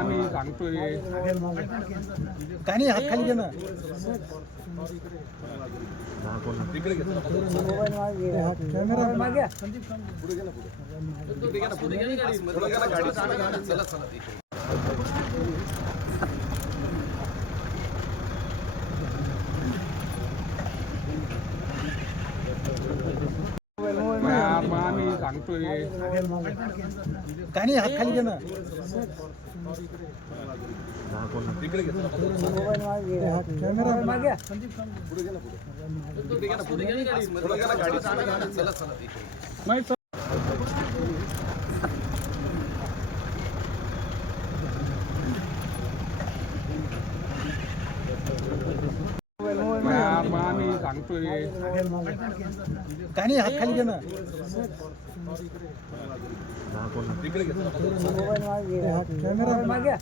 आम्ही सांगतोय काय नाही, हात खाली घे ना. कॅमेरा मागे. आम्ही सांगतोय काय नाही, हात खाली घे ना. कॅमेरा मागे. आम्ही सांगतोय काय नाही, हात खाली घे ना. कॅमेरा मागे.